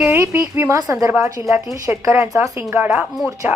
केळी पीक विमा संदर्भात जिल्ह्यातील शेतकऱ्यांचा सिंगाडा मोर्चा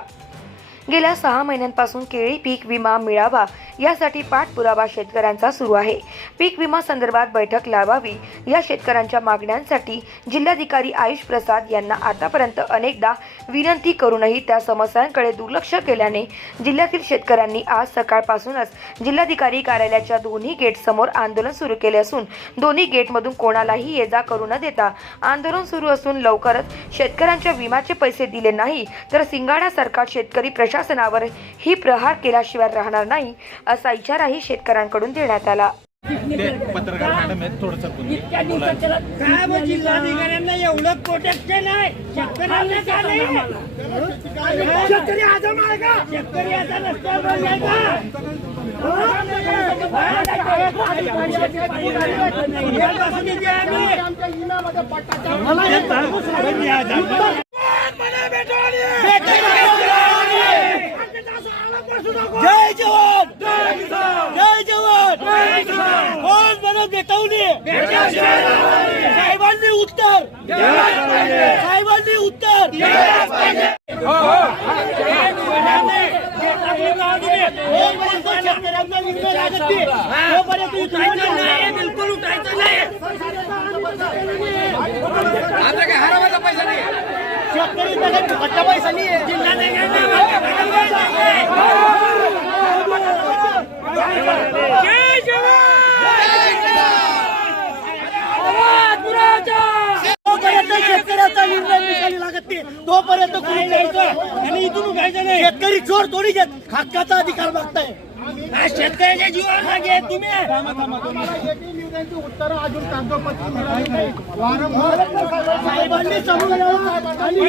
गेल्या सहा महिन्यांपासून केळी पीक विमा मिळावा यासाठी पाठपुरावा शेतकऱ्यांचा सुरू आहे. पीक विमा संदर्भात बैठक लावावी या शेतकऱ्यांच्या मागण्यांसाठी जिल्हाधिकारी आयुष प्रसाद यांना आतापर्यंत अनेकदा विनंती करूनही त्या समस्यांकडे दुर्लक्ष केल्याने जिल्ह्यातील शेतकऱ्यांनी आज सकाळपासूनच जिल्हाधिकारी कार्यालयाच्या दोन्ही गेट समोर आंदोलन सुरू केले असून दोन्ही गेटमधून कोणालाही ये जा करू न देता आंदोलन सुरू असून लवकरच शेतकऱ्यांच्या विम्याचे पैसे दिले नाही तर सिंगाडा सरकार शेतकरी प्रशासनावर ही प्रहार केल्याशिवाय राहणार नाही असा इशाराही शेतकऱ्यांकडून देण्यात आला. ते पत्रकार मॅडम आहेत थोडस इतक्या दिवसात त्याला काय मग जिल्हाधिकाऱ्यांना एवढं प्रोटेक्शन आहे शेतकऱ्यांना का नाही? शेतकरी आजम आहे का? शेतकरी आता रस्त्यावर नाही का? उद्यापासून इथे आम्ही. मला हे सांगू सांगू. जय जवान जय जवान कोण मला भेटवली साहेबांनी उत्तर. साहेबांनी उत्तर. बिलकुल उठायचं नाही शेतकरी फुकटचा पैसा नाही जिल्हा नाही शेतकऱ्याचा निर्णय निकाली लागत नाही. तोपर्यंत कुणी जायचं आणि इथून उठायचं नाही. शेतकरी चोर थोडी घेत हक्काचा अधिकार मागताय. शेतकऱ्याच्या जीवावर तुम्ही. साहेबांनी समजून घ्यावं आणि हा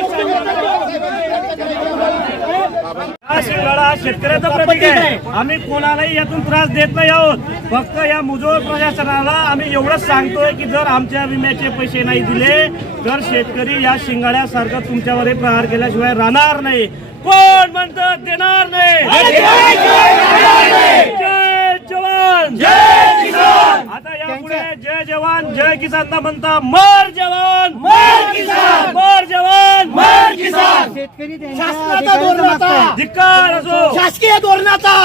लढा शेतकऱ्याचा प्रतीक आहे. आम्ही कोणालाही यातून त्रास देत नाही आहोत. फक्त या मुजोर प्रशासनाला आम्ही एवढंच सांगतोय की जर आमच्या विम्याचे पैसे नाही दिले तर शेतकरी या शिंगाड्यासारखं तुमच्यावर प्रहार केल्याशिवाय राहणार नाही. कोण म्हणतं देणार नाही? जय जवान. जय किसान आता यापुढे जय जवान जय किसान ना म्हणता मर जवान. मर किसान किसान शासनाचा धोरणाचा. धिक्कार असो. शासकीय धोरणाचा.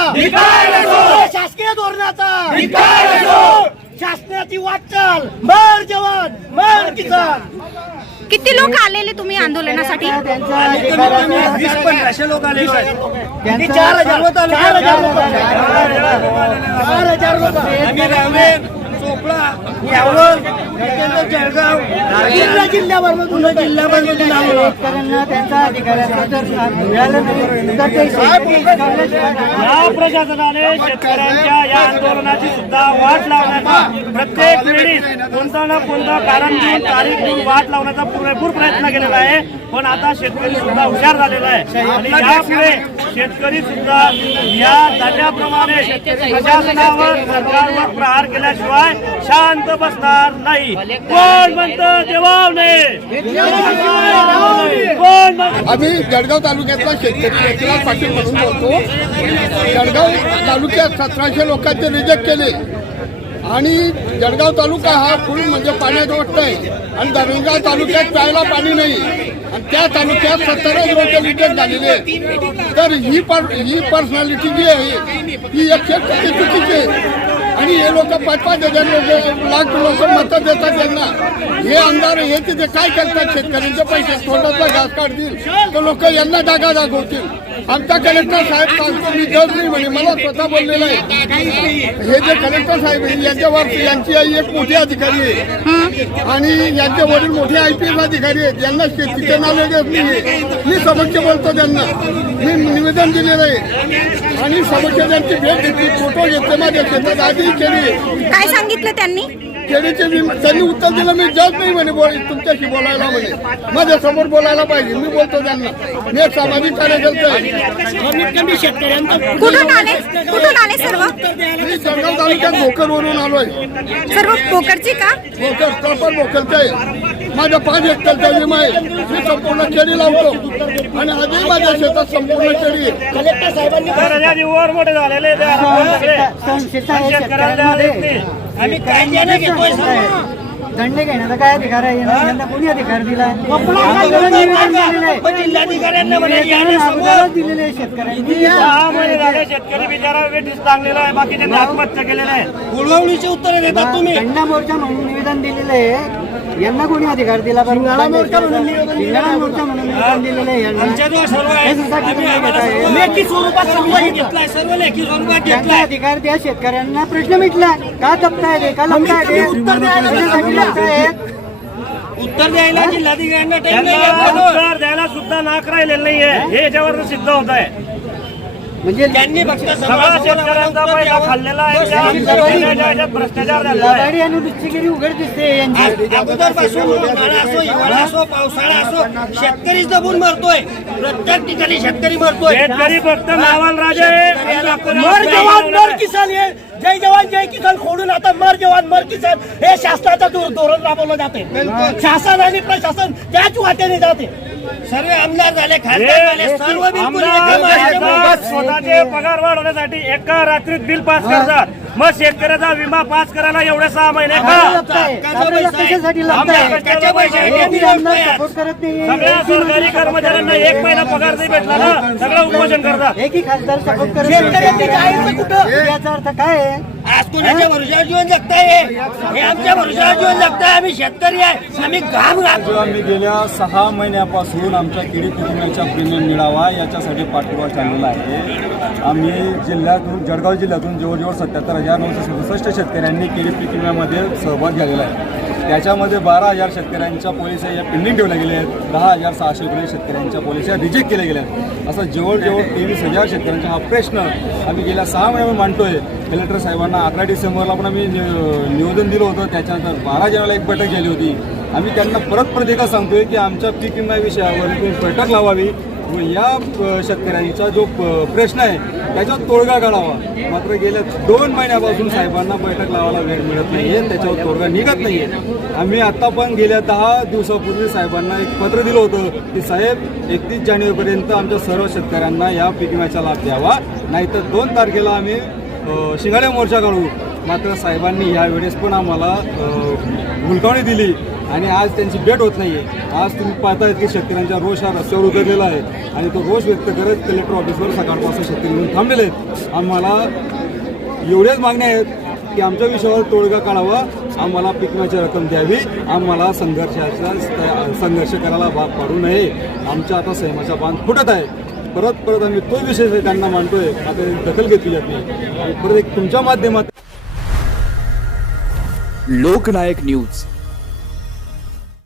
शासकीय धोरणाचा. शासनाची वाटचाल. मर जवान मर किसान. किती लोक आलेले तुम्ही आंदोलनासाठी? वीस पंधराशे लोक आले त्यांनी चार हजार. लोक आले. चार हजार लोक आले. चार हजार चोपडा जळगाव जिल्हा जिल्ह्यावरमधून जिल्ह्यावरमधून आलो. शेतकऱ्यांना त्यांचा अधिकाराचा जर मिळालं नाही. तर ते शेतकरी या प्रशासनाने शेतकऱ्यांच्या या आंदोलनाची सुद्धा वाट लावण्याचा प्रत्येक वेळी कोणता ना कोणता कारण देऊन तारीख देऊन वाट लावण्याचा पुरेपूर प्रयत्न केलेला आहे. पण आता शेतकरी सुद्धा हुशार झालेला आहे. आणि यापुढे शेतकरी सुद्धा या झाल्याप्रमाणे प्रशासनावर सरकारवर प्रहार केल्याशिवाय शांत बसणार नाही. कोण म्हणतं देवाव नाही? कोण आम्ही जळगाव तालुक्यातला शेतकरी एकनाथ पाटील म्हणून बोलतो. जळगाव तालुक्यात सतराशे लोकांचे रिजेक्ट केले. आणि जळगाव तालुका हा फुल म्हणजे पाण्यात वाटत आहे. आणि दरंगाव तालुक्यात प्यायला पाणी नाही. आणि त्या तालुक्यात सत्तरच लोक रिजेक्ट झालेले तर ही पर ही पर्सनॅलिटी जी आहे ही एकशे चुकीची आहे. आणि हे लोक पाच पाच हजार लाख लोक मतं देतात त्यांना. हे आमदार हे तिथे काय करतात शेतकऱ्यांचे पैसे तोंडातला घास काढतील? तर लोक यांना जागा दाखवतील. आमचा कलेक्टर साहेब सांगतो मी जज नाही म्हणे मला स्वतः बोललेलं आहे. हे जे कलेक्टर साहेब आहे यांच्यावर यांची आई एक मोठी अधिकारी आहे. आणि यांचे वडील मोठे आय पी एस अधिकारी आहेत. यांना शेतीचे नॉलेज नाही मी समक्ष बोलतो त्यांना. मी निवेदन दिलेलं आहे. आणि समक्ष त्यांची भेट घेतली फोटो घेतले माझ्या शेतात आधी केली काय सांगितलं त्यांनी? केळीचे मी त्यांनी उत्तर दिलं मी जज नाही म्हणे बोल तुमच्याशी बोलायला म्हणे. माझ्यासमोर बोलायला पाहिजे मी बोलतो त्यांना. मी एक सामाजिक कार्यकर्ते आहे. कमीत कमी शेतकऱ्यांचा कुठून आले? कुठून आले सर्व? मी जळगाव तालुक्यात भोकरवरून आलोय. सर्व पोकरची का? भोकर प्रॉपर भोकरचे आहे. माझा पाच हेक्टरचा विमा आहे. मी संपूर्ण केळी लावतो. आणि आजही माझ्या शेतात संपूर्ण केळी आहे. कलेक्टर साहेबांनी तर या जीवावर मोठे झालेले ते देत नाही. आम्ही काय देणं घेतोय दंड घेण्याचा काय अधिकार आहे? यांना यांना कोणी अधिकार दिला? निवेदन जाता. दिलेलं आहे. जिल्हाधिकाऱ्यांना म्हणा, समोर. दिलेलं शेतकऱ्यांनी. सहा महिने झाले शेतकरी बिचारा वेटीस लागलेला आहे बाकी त्यांनी आत्महत्या केलेल्या आहे. गुळवणीची उत्तरं देतात तुम्ही. दंडा मोर्चा म्हणून निवेदन दिलेलं आहे. यांना कोणी अधिकार दिला बरं शिंगाडा मोर्चा म्हणून निवेदन दिलेलं शिंगाडा मोर्चा म्हणून निवेदन दिलेलं आहे यांना. आमच्याजवळ सर्व आहे हे सुद्धा आम्ही तुम्ही आम्हाला घेताय. सर्व लेखी स्वरूपात सर्व घेतलाय सर्व लेखी स्वरूपात त्यांचा घेतलाय. अधिकार द्या शेतकऱ्यांना प्रश्न मिटला. का जपताय ते? का लपताय ते? उत्तर द्यायला. उत्तर द्यायला जिल्हाधिकाऱ्यांना टाइम नाही त्यांना घेतला. उत्तर द्यायला सुद्धा नाक राहिलेलं नाहीये. हे याच्यावर सिद्ध होत आहे म्हणजे त्यांनी फक्त सगळा शेतकऱ्यांचा पैसा. खाल्लेला आहे. भ्रष्टाचार उघड दिसते उन्हाळा असो हिवाळा असो पावसाळा असो शेतकरी दबून मरतोय. प्रत्येक ठिकाणी शेतकरी मरतोय. शेतकरी फक्त नावाल राजा. मर जवान मर. किसान हे. जय जवान जय किसान खोडून आता मर जवान मर किसान. हे शासनाचं धोरण राबवलं जाते. शासन आणि प्रशासन त्याच वाटेने जाते. सर्व आमदार झाले खासदार झाले सर्व बिलकुल आमदार. स्वतःचे पगार वाढवण्यासाठी एका रात्रीत बिल पास करतात मग शेतकऱ्याचा विमा पास करायला एवढे सहा महिने हे सगळ्या सरकारी कर्मचाऱ्यांना एक महिना पगार नाही भेटला ना? सगळं उपोषण करतात एकही खासदार सपोर्ट करत शेतकऱ्यांनी जायचं कुठं? याचा अर्थ काय आज कोणाच्या भरोशावर जीवन जगताय हे? आमच्या भरोशावर जीवन जगताय. आम्ही शेतकरी आहे. आम्ही घाम घालतो. आम्ही गेल्या सहा महिन्यापासून आमच्या केळी प्रीमियम मिळावा याच्यासाठी पाठपुरावा चाललेला आहे. आम्ही जिल्ह्यातून जळगाव जिल्ह्यातून जवळजवळ सत्याहत्तर हजार नऊशे सदुसष्ट शेतकऱ्यांनी केळी पीक विम्यामध्ये सहभाग झालेला आहे. त्याच्यामध्ये बारा हजार शेतकऱ्यांच्या पॉलिसी या पेंडिंग ठेवल्या गेल्या आहेत. दहा हजार सहाशे रुपये शेतकऱ्यांच्या पॉलिसी रिजेक्ट केल्या गेल्या आहेत. असं जवळजवळ तेवीस हजार शेतकऱ्यांचा हा प्रश्न आम्ही गेल्या सहा महिन्यामध्ये मांडतोय. कलेक्टर साहेबांना अकरा डिसेंबरला पण आम्ही नि- निवेदन दिलं होतं. त्याच्यानंतर बारा जानेवारीला एक बैठक झाली होती. आम्ही त्यांना परत परत एकच सांगतोय की आमच्या पीक विम्या विषयावर तुम्ही बैठक लावावी. व या शेतकऱ्यांचा जो प- प्रश्न आहे त्याच्यावर तोडगा काढावा. मात्र गेल्या दोन महिन्यापासून साहेबांना बैठक लावायला वेळ मिळत नाहीये त्याच्यावर तोडगा निघत नाहीये. आम्ही आता पण गेल्या दहा दिवसापूर्वी साहेबांना एक पत्र दिलं होतं की साहेब एकतीस जानेवारीपर्यंत आमच्या सर्व शेतकऱ्यांना या पीक विम्याचा लाभ द्यावा. नाहीतर दोन तारखेला आम्ही शिंगाड्या मोर्चा काढू. मात्र साहेबांनी यावेळेस पण आम्हाला अ, हुलकावणी दिली. आणि आज त्यांची भेट होत नाही आहे आज तुम्ही पाहतायत की शेतकऱ्यांचा रोष हा रस्त्यावर उतरलेला आहे आणि तो रोष व्यक्त करत कलेक्टर ऑफिसवर सकाळपासून शेतकरी म्हणून थांबलेले आहेत. आम्हाला एवढ्याच मागण्या आहेत की आमच्या विषयावर तोडगा काढावा. आम्हाला पिकण्याची रक्कम द्यावी. आम्हाला संघर्षाचा संघर्ष करायला भाग पाडू नये. आमच्या आता सैमाचा बांध फुटत आहे. परत परत आम्ही तो विषय त्यांना मांडतोय आता दखल घेतली जात नाही आणि परत एक तुमच्या माध्यमात लोकनायक न्यूज.